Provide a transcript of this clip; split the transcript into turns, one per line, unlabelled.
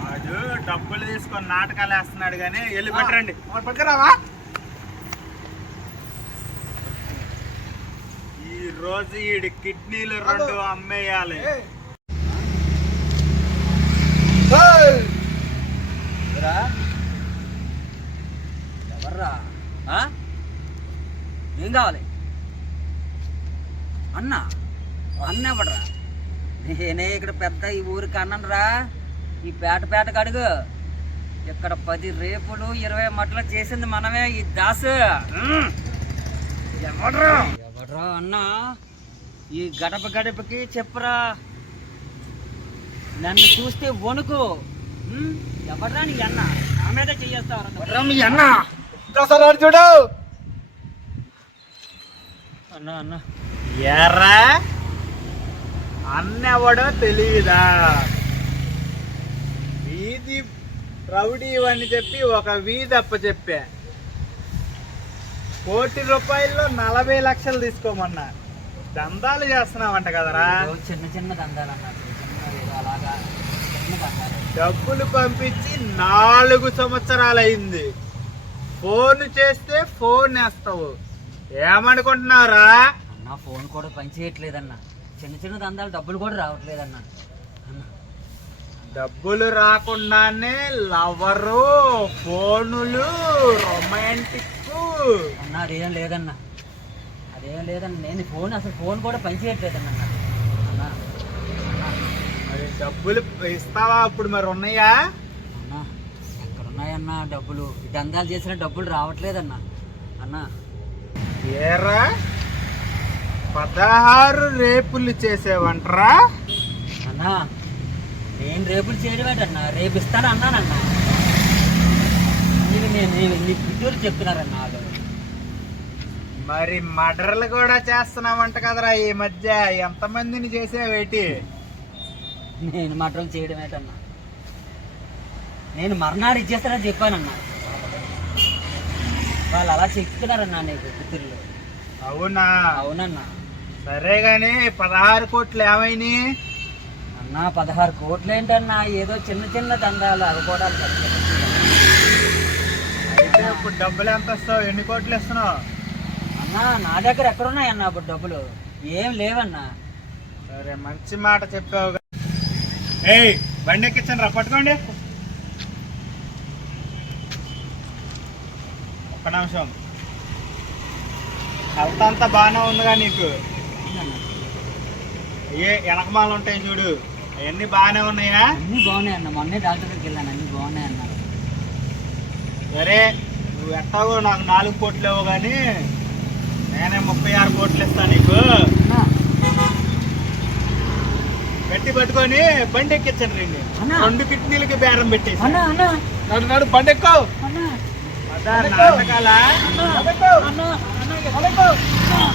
వాడు డబ్బులు తీసుకొని నాటకాలు వేస్తున్నాడు కానీ వెళ్ళి పెట్టరండి.
పట్టుకురావా?
ఈ రోజు ఈడి కిడ్నీలు రెండు అమ్మేయాలి.
ఎవర్రా? ఏం కావాలి? అన్న. అన్న ఎవడరా? నేనే ఇక్కడ పెద్ద ఈ ఊరికి అన్నరా ఈ పేట పేట కడుగు ఇక్కడ పది రేపులు ఇరవై మట్ల చేసింది మనమే ఈ దాసు. ఎవడ్రా? ఎవడ్రా అన్న? ఈ గడప గడపకి చెప్పురా. నన్ను చూస్తే వణుకు. ఉమ్, ఎవడ్రా నీ అన్న? నా మీద చెయ్యేస్తావరా
మీ అన్న? చూడు.
అన్న అన్న.
ఎర్రా? అన్నెవడో తెలియదా వీధి రౌడీ అని చెప్పి ఒక వీధి అప్ప చెప్పా. కోటి రూపాయల్లో నలభై లక్షలు తీసుకోమన్నా. దందాలు చేస్తున్నావంట కదరా.
చిన్న చిన్న దందాలు
డబ్బులు పంపించి నాలుగు సంవత్సరాలు అయింది ఫోన్ చేస్తే ఫోన్ వేస్తావు. ఏమనుకుంటున్నారా
అన్న ఫోన్ కూడా పని చేయట్లేదన్న. చిన్న చిన్న దందాలు డబ్బులు కూడా రావట్లేదన్న. అన్న.
డబ్బులు రాకుండానే లవరు ఫోనులు రొమాంటిక్
అన్న అదేం లేదన్న. అదేం లేదన్న. నేను ఫోన్ అసలు ఫోన్ కూడా పని చేయట్లేదన్న అన్న.
మరి డబ్బులు ఇస్తావా అప్పుడు మరి ఉన్నాయా?
అన్న ఎక్కడున్నాయన్న డబ్బులు? దందాలు చేసిన డబ్బులు రావట్లేదన్న. అన్న.
ఏరా? పదహారు రేపులు చేసేవంటరా?
అన్న నేను రేపులు చేయడమేటన్న రేపు ఇస్తాను అన్నానన్న. నేను నేను నేను- నీ పిల్లలు చెప్తున్నారన్న వాళ్ళు.
మరి మర్డర్లు కూడా చేస్తున్నావంట కదరా ఈ మధ్య. ఎంతమందిని చేసేవేటి?
నేను మటలు చేయడమేటన్నా నేను మరణాలు ఇచ్చేస్తానని చెప్పానన్నా. వాళ్ళు అలా చెప్తున్నారన్నా నీకు పుత్రులు
అవునా?
అవునన్నా.
సరే గాని పదహారు కోట్లు ఏమైనాయి
అన్నా పదహారు కోట్లు ఏంటన్నా ఏదో చిన్న చిన్న దందాలు అవి కూడా
అయితే ఇప్పుడు డబ్బులు ఎంత ఇస్తావు ఎన్ని కోట్లు ఇస్తున్నావు?
అన్నా నా దగ్గర ఎక్కడున్నాయన్నా ఇప్పుడు డబ్బులు? ఏం లేవన్నా.
సరే మంచి మాట చెప్పావు ఏయ్ బండి ఎక్కించండి రా పట్టుకోండి. ఒక్క నిమిషం. హెల్త్ అంతా బాగానే ఉందిగా నీకు. ఏ వెనకమాలు ఉంటాయి చూడు. అవన్నీ బాగానే ఉన్నాయా?
అన్నీ బాగున్నాయి అన్న. మొన్నే డాక్టర్ దగ్గరికి వెళ్ళాను. అన్నీ బాగున్నాయి అన్న.
సరే నువ్వు ఎట్టాగో నాకు నాలుగు కోట్లు ఇవ్వు కానీ నేనే ముప్పై ఆరు కోట్లు ఇస్తాను నీకు. పెట్టి పట్టుకొని బండి ఎక్కించండి రండి. రెండు కిడ్నీలకి బేరం పెట్టేసి.
నడు నడు బండి ఎక్కువ
నాటకాలా?
అన్నా. అన్నా. అన్నా.